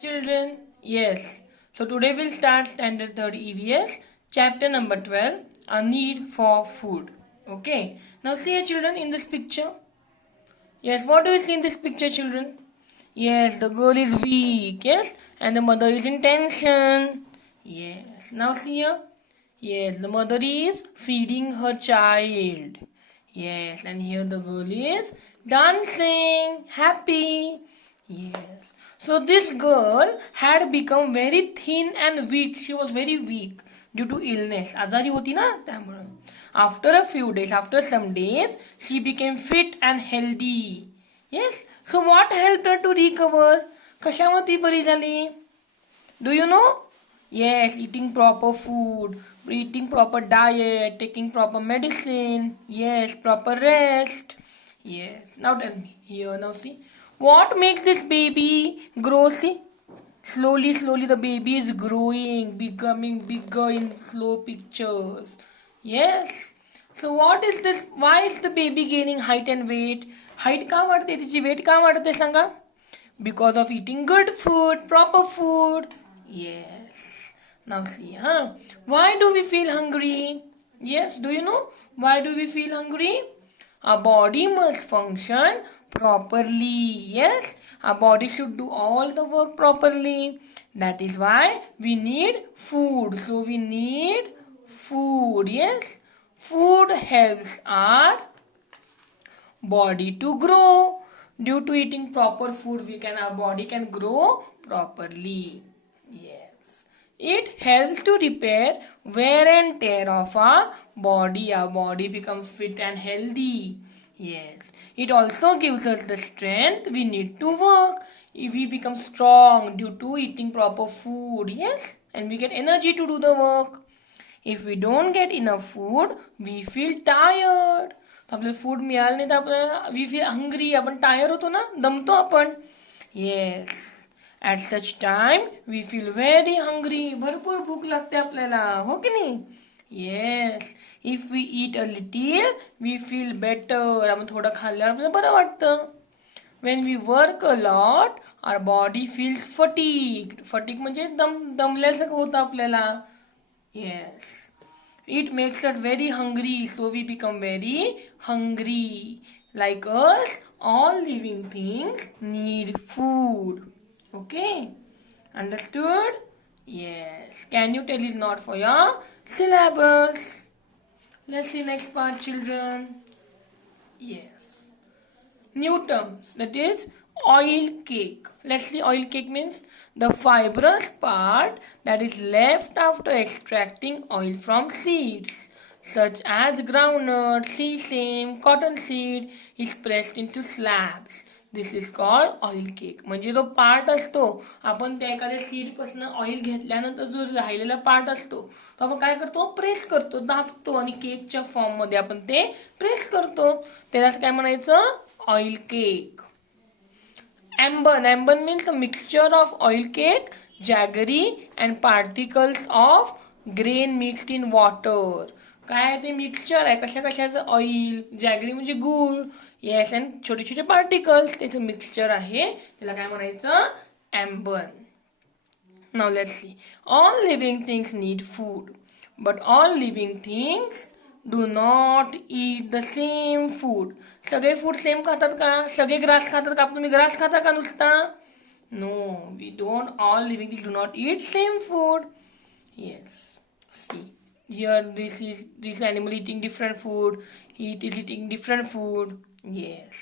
Children, yes. So today we'll start standard 3rd EVS, chapter number 12, a need for food. Okay. Now see here children in this picture. Yes, what do you see in this picture children? Yes, the girl is weak, yes, and the mother is in tension. Yes. Now see here. Yes, the mother is feeding her child. Yes, and here the girl is dancing, happy. Yes. So this girl had become very thin and weak. She was very weak due to illness. आजारी होती ना त्यामुळे. After a few days, after some days, she became fit and healthy. Yes. So what helped her to recover? कशावर ती बरी झाली? Do you know? Yes, eating proper food, eating proper diet, taking proper medicine. Yes, proper rest. Yes. Now tell me. Here now see. What makes this baby grow? See. Slowly, the baby is growing, becoming bigger in slow pictures. Yes. So what is this? Why is the baby gaining height and weight? Height का वाढते तिची weight का वाढते सांगा? Because of eating good food, proper food. Yes. Now see, huh? Why do we feel hungry? Yes, do you know why do we feel hungry? Our body must function properly. Yes, our body should do all the work properly. That is why we need food. So we need food. Yes, food helps our body to grow. Due to eating proper food, our body can grow properly. Yes. It helps to repair wear and tear of our body. Our body becomes fit and healthy. Yes. It also gives us the strength we need to work. If we become strong due to eating proper food. Yes. And we get energy to do the work. If we don't get enough food, we feel tired. आपल्याला food मिळालं नाही तर आपल्याला we feel hungry, आपण tire होतो ना, दमतो आपण. Yes, at such time we feel very hungry. भरपूर भूक लागते आपल्याला, हो की नाही? Yes, if we eat a little we feel better. आपण थोडं खाल्ल्यावर आपल्याला बरं वाटतं. When we work a lot our body feels fatigued. Fatigue म्हणजे दमल्यासारखं होतं आपल्याला. Yes, it makes us very hungry, so we become very hungry. Like us, all living things need food. Okay, understood? Yes. Can you tell is not for your syllabus? Let's see next part, children. Yes, new terms, that is oil cake. Let's see, oil cake means the fibrous part that is left after extracting oil from seeds such as groundnut, sesame, cottonseed is pressed into slabs. This is called oil cake. म्हणजे जो part असतो, आपण त्या एखाद्या सीडपासून oil घेतल्यानंतर जो राहिलेला part असतो तो आपण काय करतो, प्रेस करतो, दाबतो आणि केकच्या फॉर्म मध्ये आपण ते प्रेस करतो. त्यालाच काय म्हणायचं, oil cake. Amban means a mixture of oil cake, jaggery and particles of grain mixed in water. काय ते मिक्सचर आहे, कशाचं, ऑइल, जॅगरी म्हणजे गूळ, येस, अँड छोटे छोटे पार्टिकल्स, त्याचं मिक्सचर आहे, त्याला काय म्हणायचं, ॲम्बन. Now let's see. All living things need food, but all living things do not eat the same food. सगळे फूड सेम खातात का? सगळे ग्रास खातात का? तुम्ही ग्रास खाता का नुसता? No, we don't. All living things do not eat same food. Yes, see here, this animal eating different food, it is eating different food. Yes,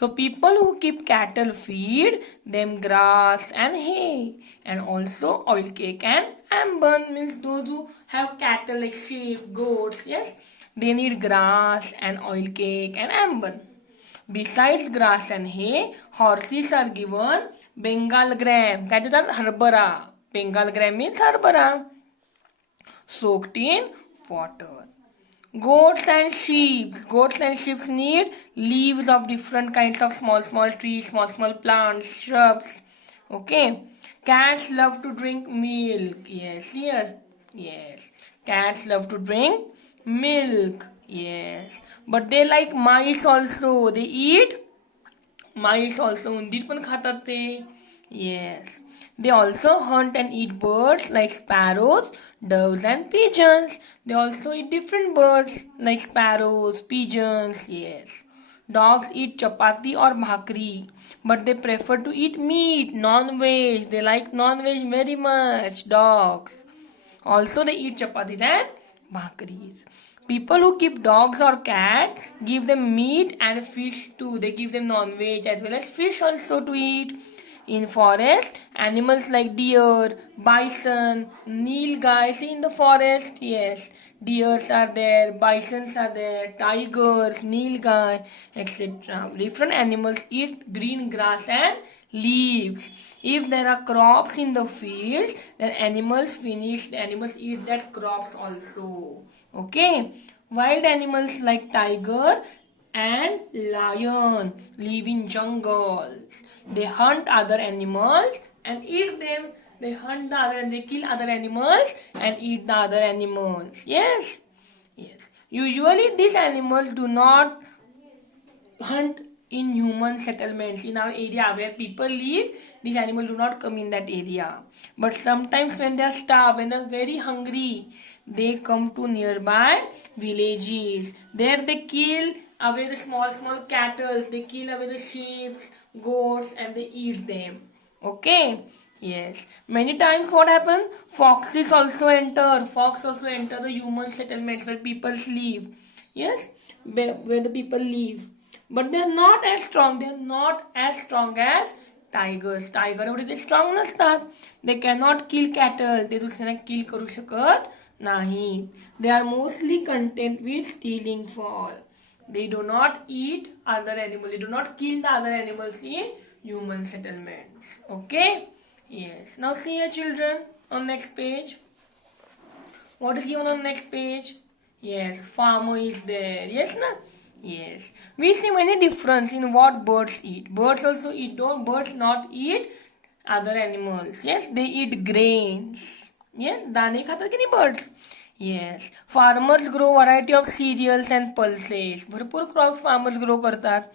so people who keep cattle feed them grass and hay, and also oil cake and amban means those who have cattle like sheep, goats. Yes, they need grass and oil cake and amban. Besides grass and hay, horses are given bengal gram. काय देतात? हरभरा. Bengal gram means हरभरा soaked in water. Goats and sheep need leaves of different kinds of small trees, small plants, shrubs. Okay. Cats love to drink milk. Yes, here. Yes, cats love to drink milk. Yes, but they like mice also. They eat mice also. उंदीर पण खातात ते. Yes, They also hunt and eat birds like sparrows, doves and pigeons. They also eat different birds like sparrows, pigeons, yes. Dogs eat chapati or bhakri, but they prefer to eat meat, non-veg. They like non-veg very much, dogs. Also, they eat chapatis and bhakris. People who keep dogs or cats give them meat and fish too. They give them non-veg as well as fish also to eat. In forest, animals like deer, bison, nilgai. See in the forest, yes, deers are there, bisons are there, tigers, nilgai, etc. Different animals eat green grass and leaves. If there are crops in the field, then animals eat that crops also. Okay. Wild animals like tiger and lion live in jungles. They hunt other animals and eat them. They hunt the other and they kill other animals and eat the other animals. Yes. Yes. Usually these animals do not hunt in human settlements in our area where people live. These animals do not come in that area, but sometimes when they are starved, when they are very hungry, they come to nearby villages. There they kill away the small cattle, they kill away the sheep, goats, and they eat them. Okay. Yes, many times what happens, fox also enter the human settlements where people live. Yes, where the people live, but they are not as strong. They are not as strong as tigers. Tiger एवढे ते strong नसतात. They cannot kill cattle. ते दुसऱ्यांना kill करू शकत नाही. They are mostly content with stealing fall. They do not eat other animals. They do not kill the other animals in human settlements. Okay? Yes. Now see here, children, on next page. What is given on next page? Yes, farmer is there. Yes, na? Yes. We see many difference in what birds eat. Birds also eat. Don't birds not eat other animals? Yes, they eat grains. Yes, दाने खातात की नाही birds? Yes. Farmers grow variety of cereals and pulses. भरपूर crops farmers grow करतात.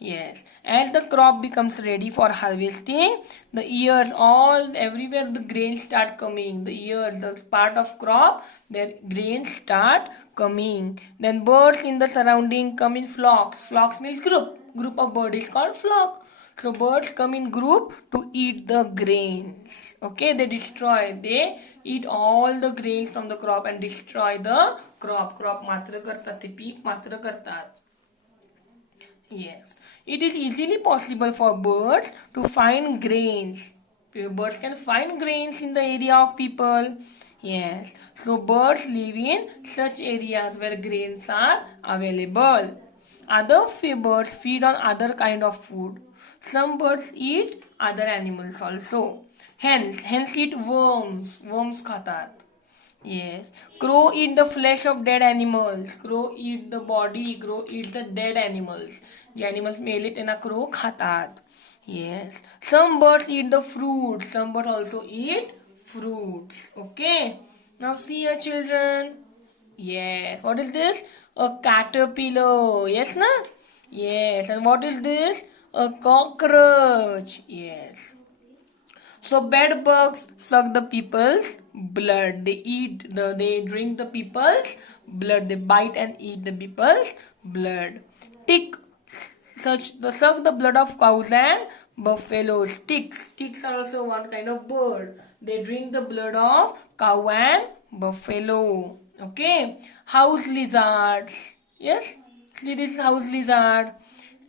Yes, as the crop becomes ready for harvesting, the ears all everywhere the grains start coming. The ears, the part of crop, their grains start coming. Then birds in the surrounding come in flocks. Flocks means group. Group of birds is called flock. So birds come in group to eat the grains. Okay, they eat all the grains from the crop and destroy the crop. Crop मात्र करतात ते peak मात्र करतात. Yes, it is easily possible for birds to find grains. Birds can find grains in the area of people. Yes, so birds live in such areas where grains are available. Other birds feed on other kind of food. Some birds eat other animals also. Hens eat worms. Worms खातात. Yes. Crow eat the flesh of dead animals. Crow eat the body. Crow eats the dead animals. J animals मेले त्यांना crow खातात. Yes. Some birds eat the fruits. Some birds also eat fruits. Okay. Now see here, children. Yes. What is this? A caterpillar. Yes, na? Yes. And what is this? A cockroach. Yes. So bed bugs suck the people's blood. They drink the people's blood. They bite and eat the people's blood. Tick suck the blood of cows and buffaloes. Ticks are also one kind of bird. They drink the blood of cow and buffalo. Okay. House lizards. Yes. See, this is house lizard.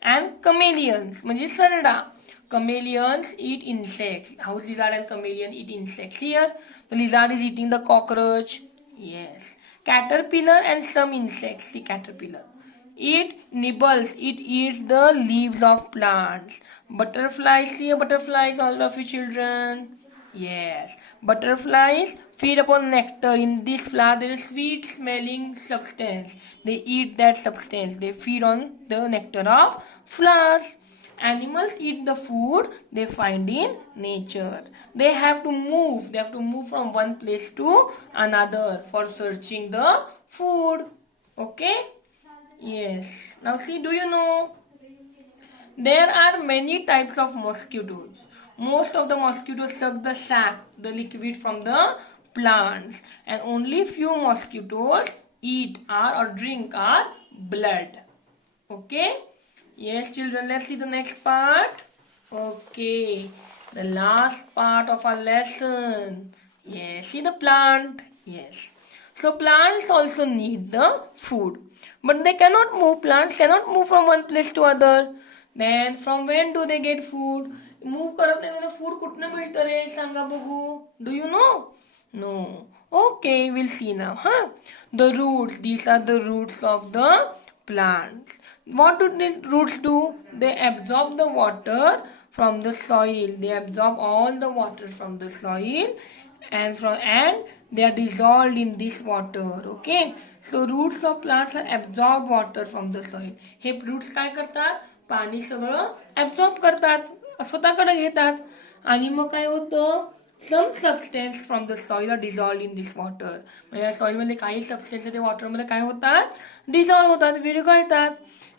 And chameleons. म्हणजे सरडा. Chameleons eat insects. House lizard and chameleon eat insects. Here, the lizard is eating the cockroach. Yes. Caterpillar and some insects. See, caterpillar. It eats the leaves of plants. Butterflies. See, butterflies, all of you children. Yes. Butterflies feed upon nectar. In this flower, there is sweet smelling substance. They eat that substance. They feed on the nectar of flowers. Animals eat the food they find in nature. They have to move. They have to move from one place to another for searching the food. Okay? Yes. Now see, do you know? There are many types of mosquitoes. Most of the mosquitoes suck the sap, the liquid from the plants, and only few mosquitoes eat or drink our blood. Okay? Yes, children, let's see the next part. Okay, the last part of our lesson. Yes, see the plant. Yes. So plants also need the food. But they cannot move. Plants cannot move from one place to other. Then from when do they get food? Move करत नाही त्यांना food कुठनं मिळतं रे सांगा बघू. Do you know? No. Okay, we'll see now. Huh? The roots. These are the roots of the plants. What do these roots do? They absorb the water from the soil. They absorb all the water from the soil and they are dissolved in this water. Okay. So roots of plants are absorb water from the soil. Hey roots काय करतात? पाणी सगळं absorb करतात, स्वतःकडे घेतात आणि मग काय होतं? Some substance from the soil are dissolved in this water. म्हणजे सॉइल मध्ये काही सबस्टन्स ते वॉटर मध्ये काय होतात? डिझॉल्व्ह होतात, विरघळतात.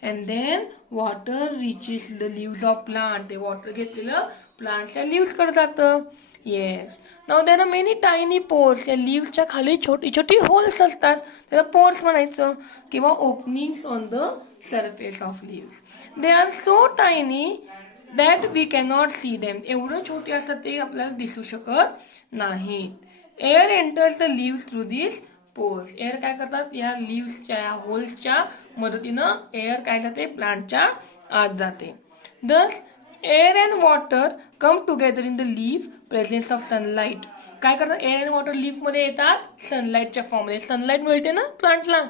And then water reaches the leaves of plant. ते वॉटर घेतलेलं प्लांटच्या लिव्स कडे जातं. Yes. Now there are many tiny pores. या लिव्सच्या खाली छोटी छोटी होल्स असतात, त्याला पोर्स म्हणायचं, किंवा openings on the surface of leaves. They are so tiny that we cannot see them. एवढं छोटे असतात ते आपल्याला दिसू शकत नाहीत. Air enters the leaves through this pores. Air काय करतात? या लिव्सच्या या होल्सच्या मदतीनं एअर काय जाते? प्लांटच्या आत जाते. दस air and water come together in the leaf presence of sunlight. काय करतात? एअर अँड वॉटर लीफ मध्ये येतात सनलाईटच्या फॉर्ममध्ये. सनलाईट मिळते ना प्लांटला,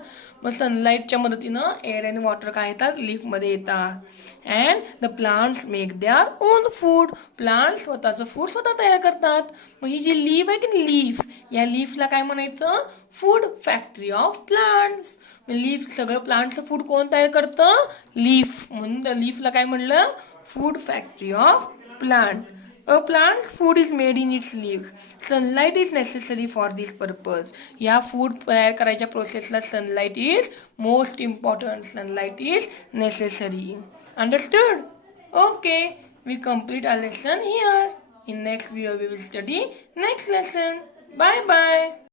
मग सनलाईटच्या मदतीनं एअर अँड वॉटर काय येतात? लीफ मध्ये येतात. And the plants make their own food. Plant स्वतःचं फूड स्वतः तयार करतात. मग ही जी लीफ आहे की लीफ, या लीफला काय म्हणायचं? Food factory of plants. Leaf सगळं प्लांटचं फूड कोण तयार करतं? लीफ. म्हणून त्या लीफला काय म्हणलं? Food factory of plant. A plant's food is made in its leaves. Sunlight is necessary for this purpose. या फूड तयार करायच्या प्रोसेसला sunlight is most important. Sunlight is necessary. Understood? Okay, we complete our lesson here. In next video we will study next lesson. Bye bye.